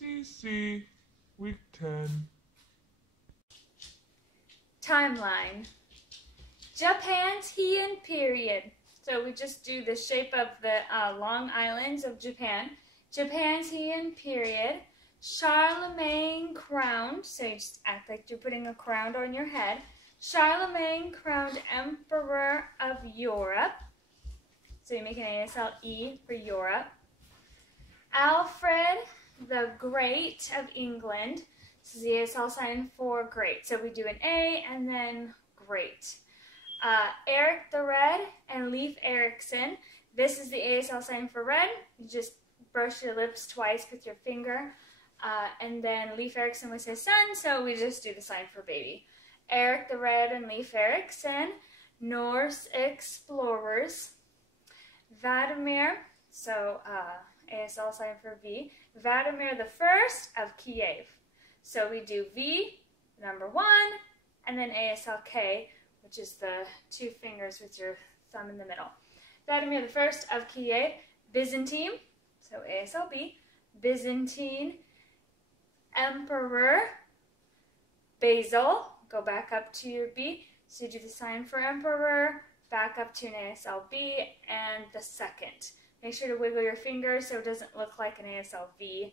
CC, Week 10. Timeline. Japan's Heian period. So we just do the shape of the long islands of Japan. Japan's Heian period. Charlemagne crowned. So you just act like you're putting a crown on your head. Charlemagne crowned Emperor of Europe. So you make an ASL-E for Europe. Alfred the Great of England. This is the ASL sign for great. So we do an A and then great. Eric the Red and Leif Erikson. This is the ASL sign for red. You just brush your lips twice with your finger. And then Leif Erikson was his son, so we just do the sign for baby. Eric the Red and Leif Erikson. Norse explorers. Vladimir, so ASL sign for V. Vladimir the First of Kiev. So we do V, number 1, and then ASL K, which is the 2 fingers with your thumb in the middle. Vladimir the First of Kiev. Byzantine, so ASL B. Byzantine Emperor. Basil, go back up to your B. So you do the sign for Emperor, back up to an ASL B, and the second. Make sure to wiggle your fingers so it doesn't look like an ASL V.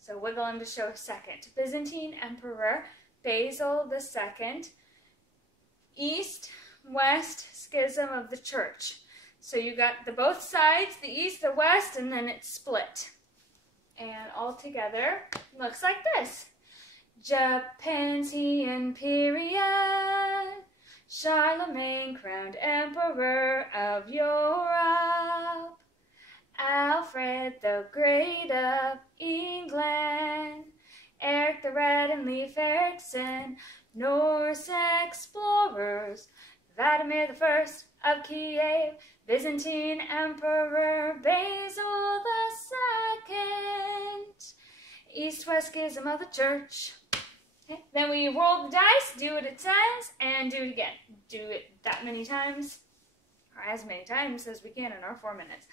So wiggle them to show a second. Byzantine Emperor, Basil II, East-West Schism of the Church. So you got the both sides, the East, the West, and then it's split. And all together, looks like this. Japan's Heian period. Charlemagne crowned Emperor of Europe. Alfred the Great of England. Eric the Red and Leif Erikson. Norse explorers. Vladimir the First of Kiev. Byzantine Emperor Basil II. East-West Schism of the Church. Okay. Then we roll the dice, do what it says, and do it again. Do it that many times, or as many times as we can in our 4 minutes.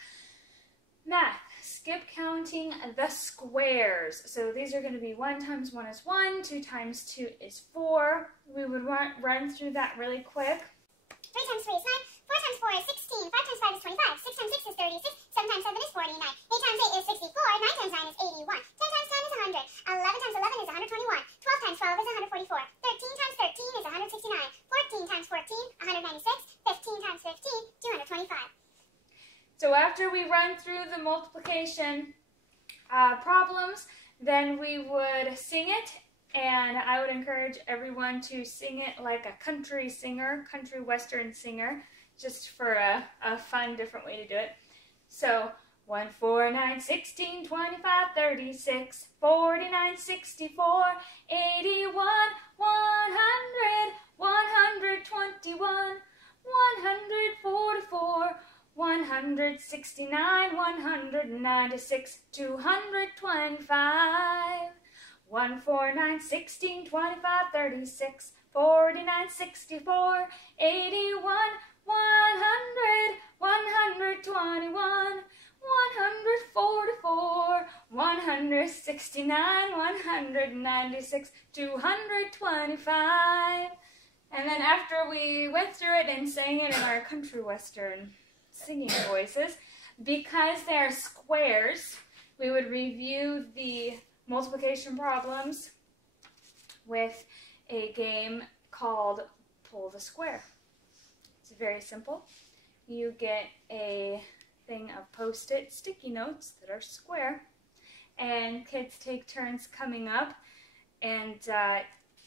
Math. Skip counting the squares. So these are going to be 1 times 1 is 1, 2 times 2 is 4. We would run through that really quick. 3 times 3 is 9, 4 times 4 is 16, 5 times 5 is 25, 6 times 6 is 36, 7 times 7 is 49, 8 times 8 is 64, 9 times 9 is 81, 10 times 10 is 100, 11 times 11 is 121, 12 times 12 is 144, 13 times 13 is 169, 14 times 14, 196, 15 times 15, 225. So after we run through the multiplication problems, then we would sing it, and I would encourage everyone to sing it like a country singer, country western singer, just for a fun, different way to do it. So 1, 4, 9, 16, 25, 36, 49, 64, 81, 100, 121, 144, 169, 196, 225. 1, 4, 9, 16, 25, 36, 49, 64, 81, 100, 121, 144, 169, 196, 225. And then after we went through it and sang it in our country western singing voices, because they're squares, we would review the multiplication problems with a game called Pull the Square. It's very simple. You get a thing of Post-it sticky notes that are square, and kids take turns coming up, and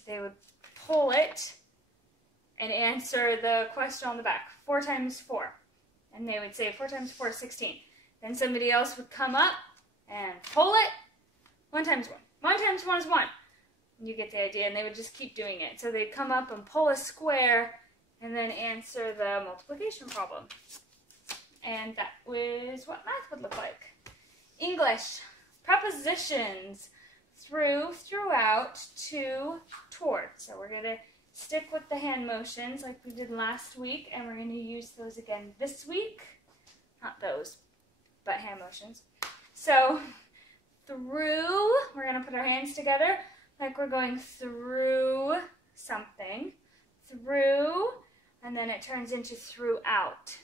they would pull it and answer the question on the back. 4 times 4. And they would say 4 times 4 is 16. Then somebody else would come up and pull it. 1 times 1. 1 times 1 is 1. You get the idea, and they would just keep doing it. So they'd come up and pull a square and then answer the multiplication problem. And that was what math would look like. English. Prepositions. Through, throughout, to, toward. So we're going to stick with the hand motions like we did last week, and we're going to use those again this week. Not those, but hand motions. So, through. We're going to put our hands together like we're going through something. Through, and then it turns into throughout.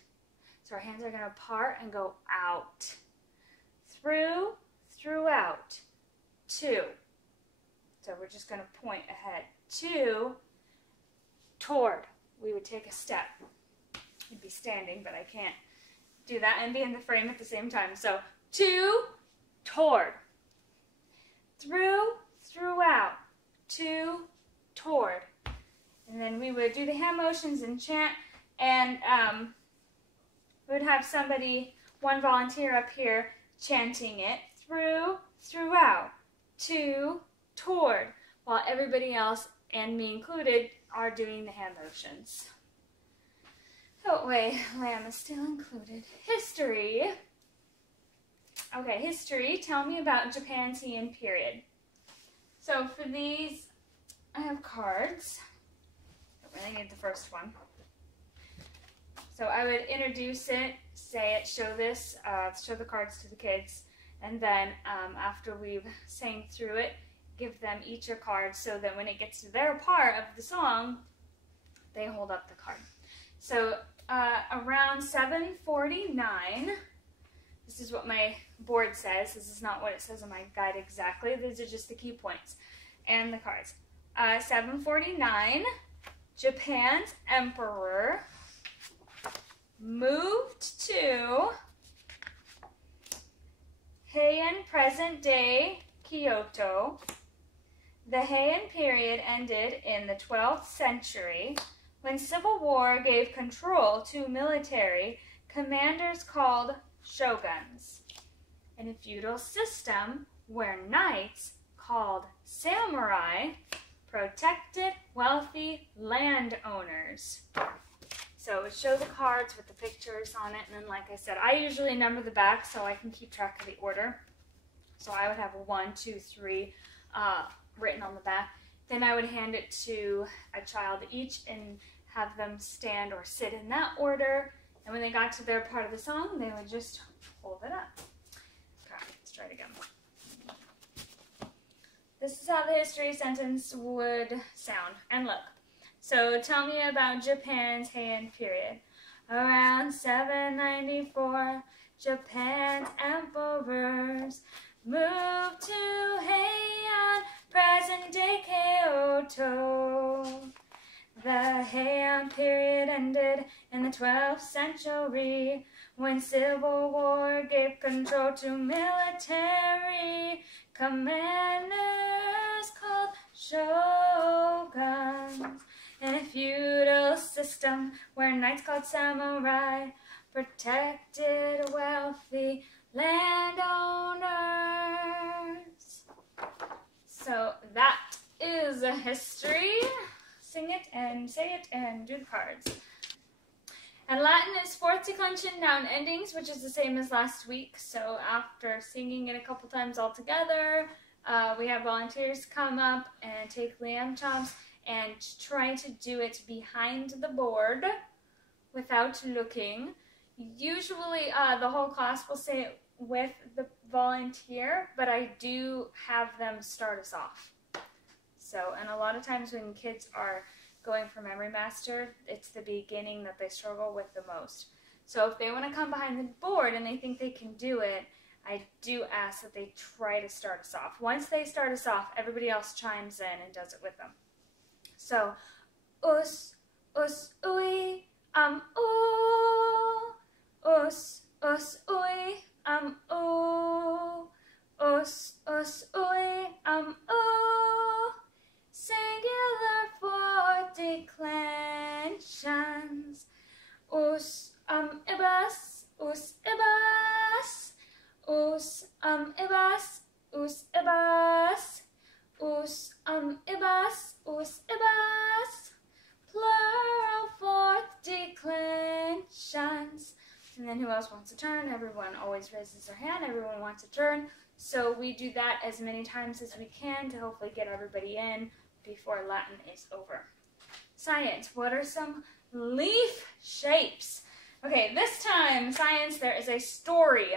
So our hands are going to part and go out. Through, throughout. To. So we're just going to point ahead. To, toward. We would take a step. I'd be standing, but I can't do that and be in the frame at the same time. So to, toward. Through, throughout. To, toward. And then we would do the hand motions and chant, and we would have somebody, one volunteer up here, chanting it through, throughout, to, toward, while everybody else, and me included, are doing the hand motions. That way, lamb is still included. History. Okay, history. Tell me about Japan's Heian period. So for these, I have cards. I really need the first one. So I would introduce it, say it, show this, show the cards to the kids, and then after we've sang through it, give them each a card so that when it gets to their part of the song, they hold up the card. So around 7:49, this is what my board says. This is not what it says on my guide exactly. These are just the key points and the cards. 7:49. Japan's emperor moved to Heian, present-day Kyoto. The Heian period ended in the 12th century when civil war gave control to military commanders called shoguns, in a feudal system where knights called samurai protected wealthy landowners. So show the cards with the pictures on it, and then like I said, I usually number the back so I can keep track of the order. So I would have a 1, 2, 3 written on the back. Then I would hand it to a child each and have them stand or sit in that order. And when they got to their part of the song, they would just hold it up. Okay, let's try it again. This is how the history sentence would sound and look. So tell me about Japan's Heian period. Around 794, Japan's emperors moved to Heian, present-day Kyoto. The Heian period ended in the 12th century when civil war gave control to military commanders called shoguns, in a feudal system where knights called samurai protected wealthy landowners. So that is a history. Sing it and say it and do the cards. And Latin is fourth declension noun endings, which is the same as last week. So after singing it a couple times all together, we have volunteers come up and take lamb chops and try to do it behind the board without looking. Usually the whole class will say it with the volunteer, but I do have them start us off. So, and a lot of times when kids are going for memory master, it's the beginning that they struggle with the most. So if they want to come behind the board and they think they can do it, I do ask that they try to start us off. Once they start us off, everybody else chimes in and does it with them. So, us, ui, ooh. Us, ui, ooh. Us, ui, ooh. Singular for declensions. Us, ibas, ibas. Us, ibas, ibas. Us, ibas, ibas. Plural fourth declensions. And then who else wants a turn? Everyone always raises their hand. Everyone wants a turn. So we do that as many times as we can to hopefully get everybody in before Latin is over. Science. What are some leaf shapes? Okay, this time, science, there is a story.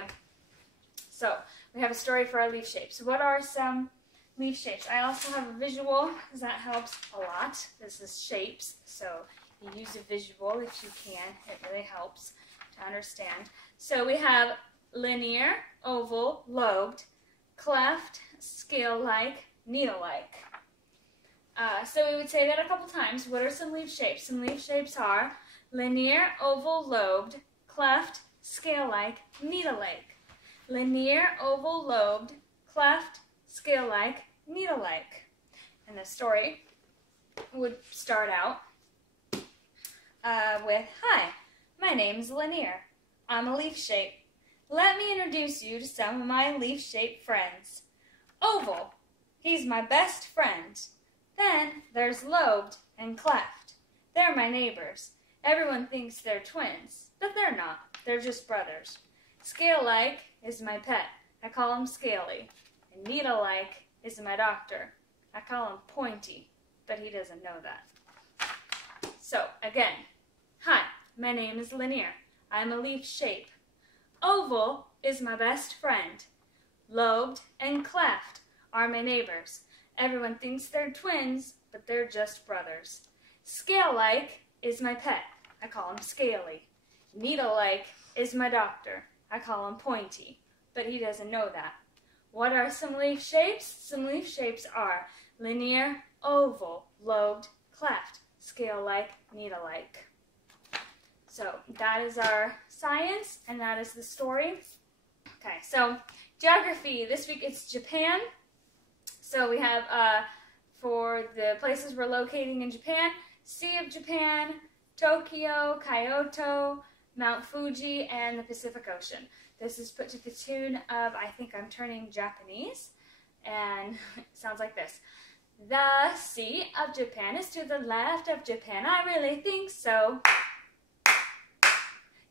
So we have a story for our leaf shapes. What are some leaf shapes? I also have a visual, because that helps a lot. This is shapes, so you use a visual if you can. It really helps to understand. So we have linear, oval, lobed, cleft, scale-like, needle-like. So we would say that a couple times. What are some leaf shapes? Some leaf shapes are linear, oval, lobed, cleft, scale-like, needle-like. Linear, oval, lobed, cleft, scale-like, needle-like. And the story would start out with, "Hi, my name's Linear. I'm a leaf shape. Let me introduce you to some of my leaf-shaped friends. Oval, he's my best friend. Then there's lobed and cleft. They're my neighbors. Everyone thinks they're twins, but they're not. They're just brothers. Scale-like is my pet. I call him Scaly. And needle-like is my doctor. I call him Pointy, but he doesn't know that." So, again, "Hi, my name is Linear. I'm a leaf shape. Oval is my best friend. Lobed and cleft are my neighbors. Everyone thinks they're twins, but they're just brothers. Scale-like is my pet. I call him Scaly. Needle-like is my doctor. I call him Pointy, but he doesn't know that. What are some leaf shapes? Some leaf shapes are linear, oval, lobed, cleft, scale-like, needle-like." So that is our science, and that is the story. Okay, so geography. This week it's Japan. So we have, for the places we're locating in Japan, Sea of Japan, Tokyo, Kyoto, Mount Fuji, and the Pacific Ocean. This is put to the tune of I Think I'm Turning Japanese, and it sounds like this. "The Sea of Japan is to the left of Japan, I really think so.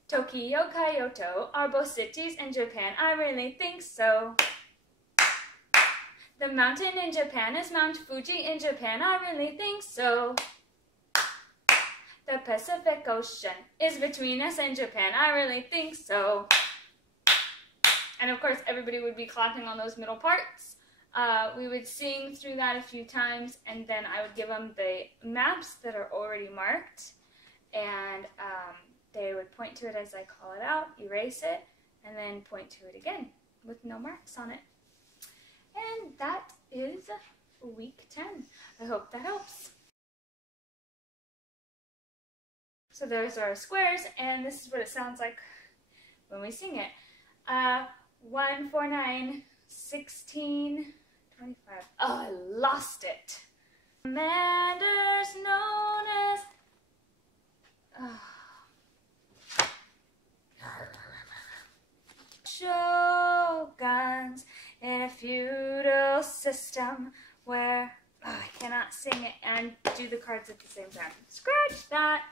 Tokyo, Kyoto are both cities in Japan, I really think so. The mountain in Japan is Mount Fuji in Japan, I really think so. The Pacific Ocean is between us and Japan, I really think so." And of course, everybody would be clapping on those middle parts. We would sing through that a few times, and then I would give them the maps that are already marked, and they would point to it as I call it out, erase it, and then point to it again with no marks on it. And that is week 10. I hope that helps. So those are squares, and this is what it sounds like when we sing it. 1, 4, 9, 16, 25. Oh, I lost it. Commanders known as... shoguns in a feudal system where I cannot sing it and do the cards at the same time. Scratch that.